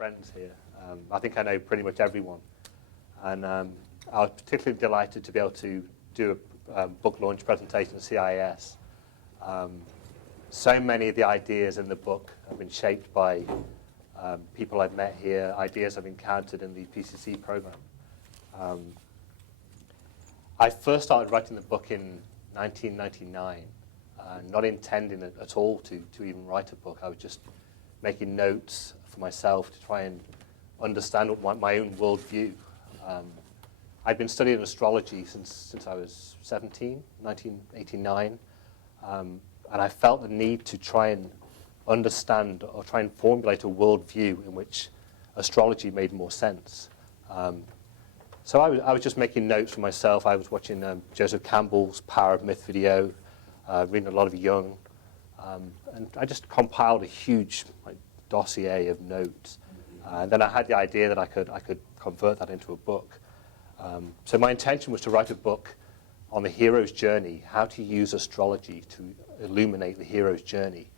friends here. I think I know pretty much everyone. And I was particularly delighted to be able to do a book launch presentation at CIIS. So many of the ideas in the book have been shaped by people I've met here, ideas I've encountered in the PCC program. I first started writing the book in 1999, not intending at all to even write a book. I was just making notes for myself to try and understand my own worldview. I'd been studying astrology since I was 17, 1989, and I felt the need to try and understand or try and formulate a worldview in which astrology made more sense. So I was just making notes for myself. I was watching Joseph Campbell's Power of Myth video, reading a lot of Jung, and I just compiled a huge dossier of notes. And then I had the idea that I could convert that into a book. So my intention was to write a book on the hero's journey, how to use astrology to illuminate the hero's journey,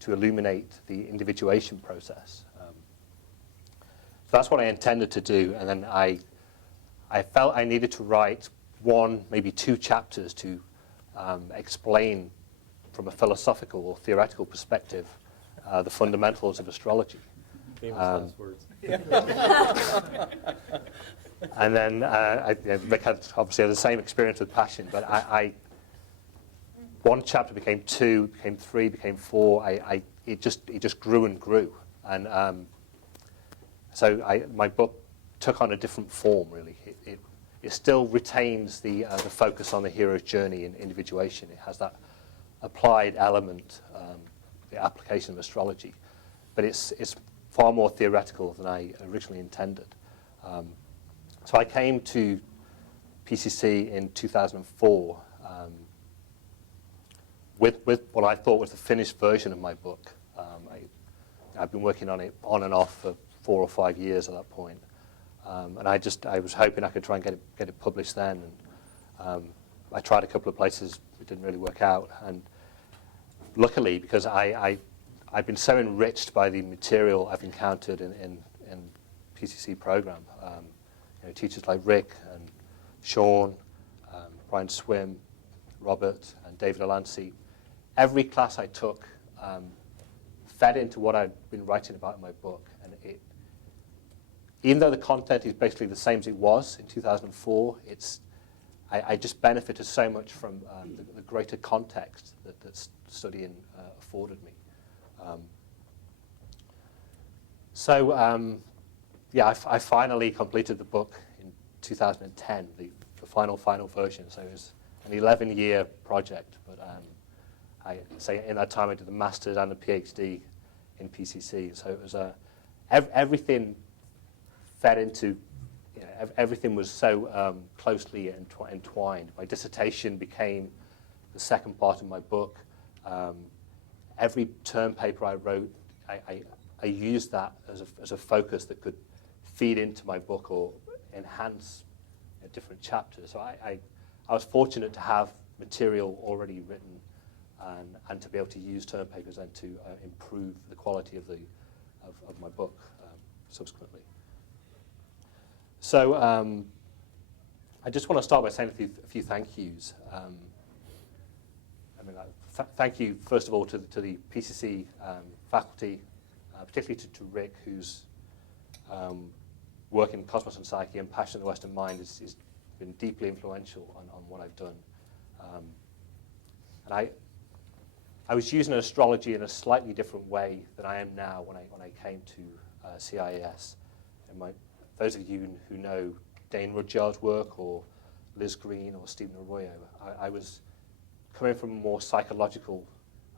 to illuminate the individuation process. So that's what I intended to do, and then I felt I needed to write one, maybe two chapters to explain from a philosophical or theoretical perspective the fundamentals of astrology. Famous last words. And then Rick had obviously had the same experience with passion, but one chapter became two, became three, became four. It just grew and grew, and so my book took on a different form. Really, it still retains the focus on the hero's journey and individuation. It has that applied element, the application of astrology, but it's far more theoretical than I originally intended. So I came to PCC in 2004 with what I thought was the finished version of my book. I've been working on it on and off for 4 or 5 years at that point. And I was hoping I could try and get it published then. And I tried a couple of places, it didn't really work out. And luckily, because I've been so enriched by the material I've encountered in PCC program, teachers like Rick and Sean, Brian Swim, Robert, and David Alancy, every class I took fed into what I'd been writing about in my book. And even though the content is basically the same as it was in 2004, I just benefited so much from the greater context that studying afforded me. I finally completed the book in 2010, the final version. So it was an 11-year project, but I say in that time I did the master's and the PhD in PCC. So it was everything fed into, everything was so closely entwined. My dissertation became the second part of my book. Every term paper I wrote, I used that as a focus that could feed into my book or enhance different chapters. So I was fortunate to have material already written and to be able to use term papers and to improve the quality of my book subsequently. So I just want to start by saying a few thank yous. Thank you, first of all, to the PCC faculty, particularly to Rick, whose work in Cosmos and Psyche and Passion of the Western Mind has been deeply influential on what I've done. And I was using astrology in a slightly different way than I am now when I came to CIIS. And those of you who know Dane Rudyard's work or Liz Green or Stephen Arroyo, I was coming from a more psychological,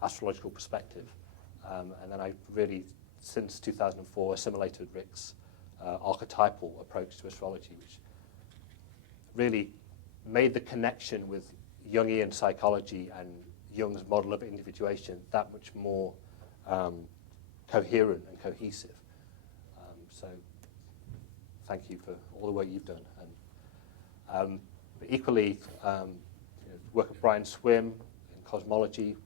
astrological perspective. And then I really, since 2004, assimilated Rick's archetypal approach to astrology, which really made the connection with Jungian psychology and Jung's model of individuation that much more coherent and cohesive. So thank you for all the work you've done. And but equally, work of Brian Swim in cosmology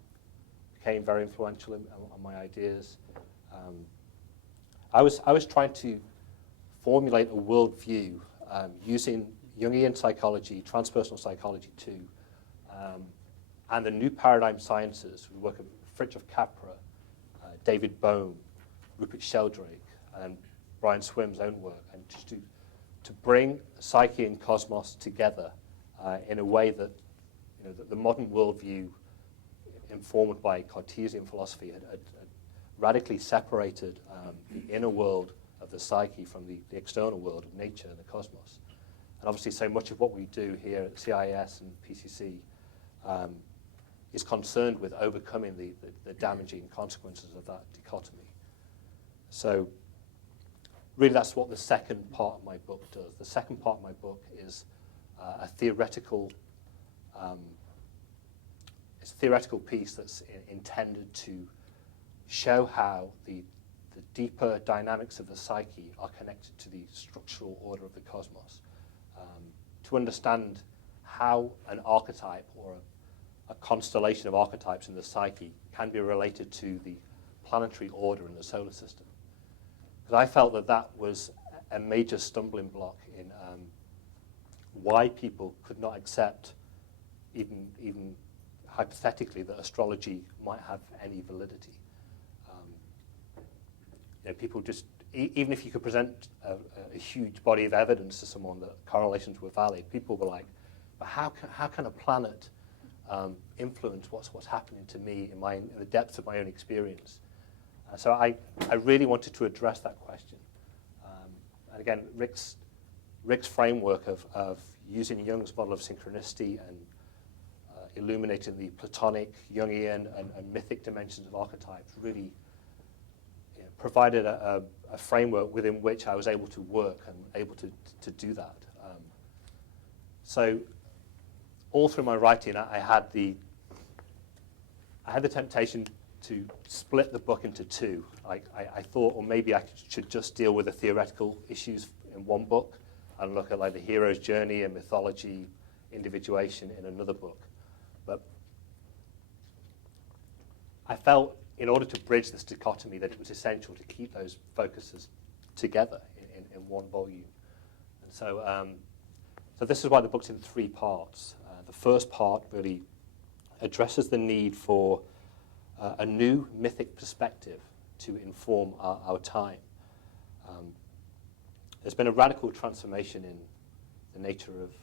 became very influential on my ideas. I was trying to formulate a worldview using Jungian psychology, transpersonal psychology too, and the new paradigm sciences. We work with Fritjof Capra, David Bohm, Rupert Sheldrake, and Brian Swimm's own work, and just to bring psyche and cosmos together in a way that, that the modern worldview, informed by Cartesian philosophy, had radically separated the inner world of the psyche from the external world of nature and the cosmos. And obviously so much of what we do here at CIIS and PCC is concerned with overcoming the damaging consequences of that dichotomy. So really that's what the second part of my book does. The second part of my book is a theoretical piece that's intended to show how the deeper dynamics of the psyche are connected to the structural order of the cosmos. To understand how an archetype or a constellation of archetypes in the psyche can be related to the planetary order in the solar system. Because I felt that was a major stumbling block in why people could not accept, even hypothetically, that astrology might have any validity. People just, even if you could present a huge body of evidence to someone that correlations were valid, people were like, but how can a planet influence what's happening to me in the depths of my own experience? So I really wanted to address that question. And again, Rick's framework of using Jung's model of synchronicity and illuminating the Platonic, Jungian, and mythic dimensions of archetypes really provided a framework within which I was able to work and able to do that. So all through my writing, I had the temptation to split the book into two. I thought, well, maybe I should just deal with the theoretical issues in one book and look at like the hero's journey and mythology, individuation in another book. But I felt in order to bridge this dichotomy that it was essential to keep those focuses together in one volume. And so, so this is why the book's in three parts. The first part really addresses the need for a new mythic perspective to inform our time. There's been a radical transformation in the nature of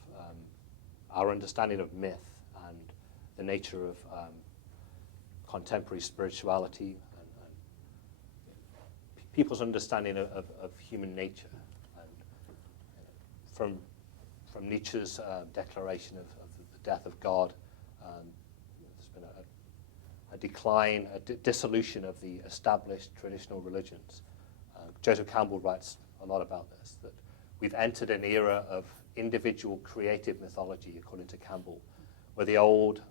our understanding of myth and the nature of contemporary spirituality and people's understanding of human nature. And from Nietzsche's declaration of the death of God, there's been a decline, a dissolution of the established traditional religions. Joseph Campbell writes a lot about this, that we've entered an era of individual creative mythology, according to Campbell, where the old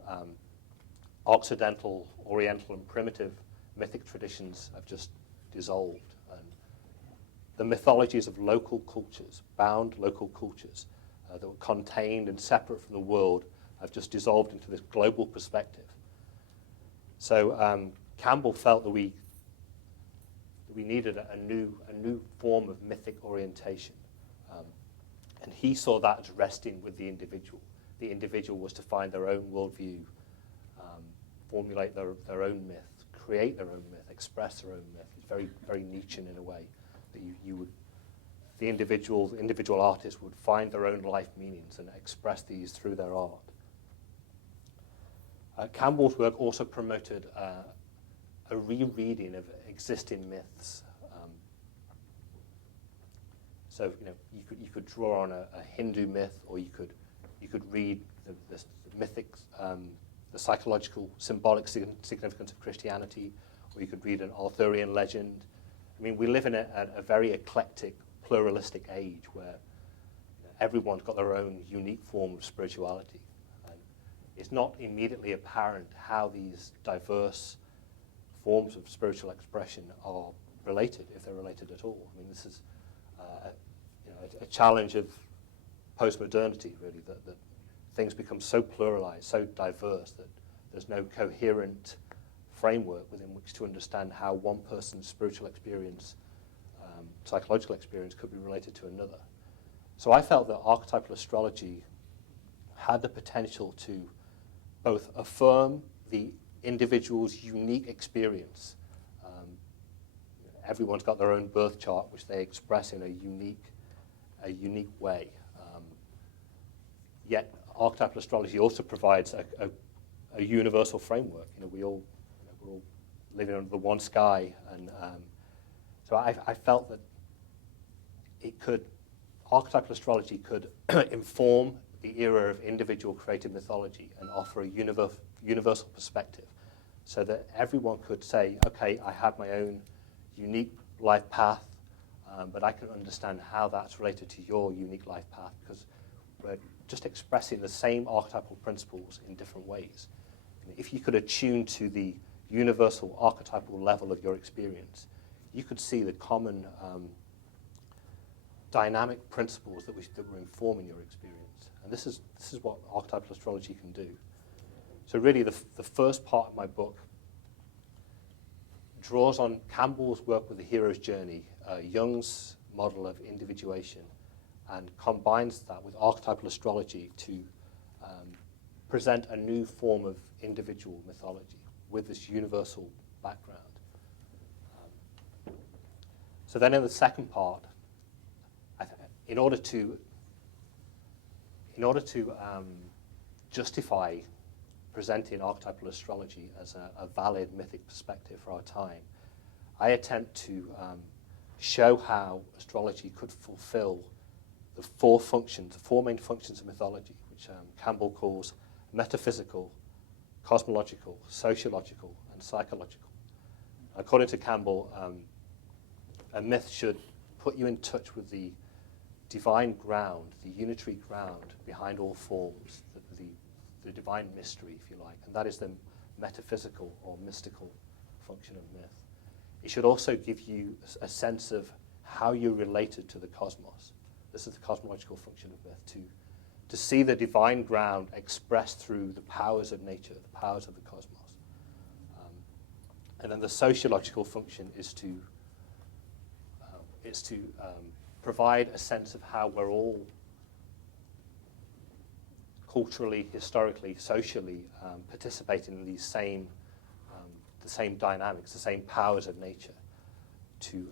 Occidental, Oriental, and primitive mythic traditions have just dissolved. And the mythologies of local cultures, bound local cultures, that were contained and separate from the world, have just dissolved into this global perspective. So Campbell felt that we needed a new form of mythic orientation. And he saw that as resting with the individual. The individual was to find their own worldview, formulate their own myth, create their own myth, express their own myth. It's very, very Nietzschean in a way, that the individual artist would find their own life meanings and express these through their art. Campbell's work also promoted a rereading of existing myths. So you could draw on a Hindu myth, or you could read the mythic, the psychological, symbolic significance of Christianity, or you could read an Arthurian legend. I mean, we live in a very eclectic, pluralistic age where everyone's got their own unique form of spirituality. And it's not immediately apparent how these diverse forms of spiritual expression are related, if they're related at all. I mean, this is a challenge of post-modernity, really, that things become so pluralized, so diverse, that there's no coherent framework within which to understand how one person's spiritual experience psychological experience could be related to another. So I felt that archetypal astrology had the potential to both affirm the individual's unique experience. Everyone's got their own birth chart, which they express in a unique way. Yet archetypal astrology also provides a universal framework. We're all living under the one sky, and so I felt that archetypal astrology could inform the era of individual creative mythology and offer a universal perspective, so that everyone could say, okay, I have my own unique life path, but I can understand how that's related to your unique life path, because we're just expressing the same archetypal principles in different ways. If you could attune to the universal archetypal level of your experience, you could see the common dynamic principles that were informing your experience. And this is what archetypal astrology can do. So really the first part of my book draws on Campbell's work with the hero's journey, Jung's model of individuation, and combines that with archetypal astrology to present a new form of individual mythology with this universal background. So then in the second part, in order to justify presenting archetypal astrology as a valid mythic perspective for our time, I attempt to show how astrology could fulfill the four main functions of mythology, which Campbell calls metaphysical, cosmological, sociological, and psychological. According to Campbell, a myth should put you in touch with the divine ground, the unitary ground behind all forms, the divine mystery, if you like, and that is the metaphysical or mystical function of myth. It should also give you a sense of how you're related to the cosmos. This is the cosmological function of myth, to see the divine ground expressed through the powers of nature, the powers of the cosmos. And then the sociological function is to provide a sense of how we're all culturally, historically, socially participating in these the same dynamics, the same powers of nature, to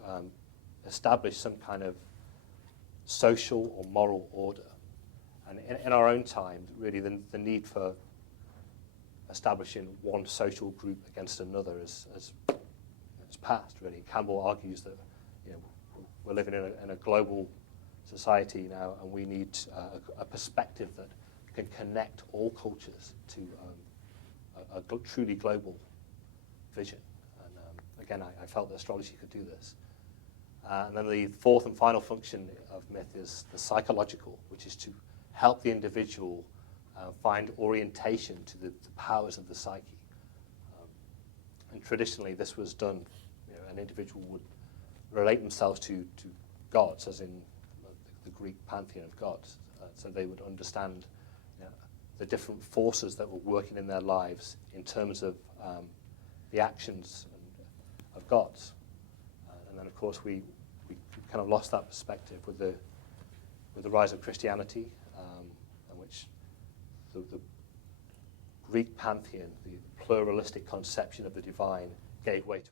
establish some kind of social or moral order. And in our own time, really the need for establishing one social group against another has passed, really. Campbell argues that we're living in a global society now, and we need a perspective that can connect all cultures to a truly global vision. And again, I felt that astrology could do this. And then the fourth and final function of myth is the psychological, which is to help the individual find orientation to the powers of the psyche. And traditionally, this was done. An individual would relate themselves to gods, as in the Greek pantheon of gods. So they would understand the different forces that were working in their lives in terms of the actions of gods. And then, of course, we kind of lost that perspective with the rise of Christianity, in which the Greek pantheon, the pluralistic conception of the divine, gave way to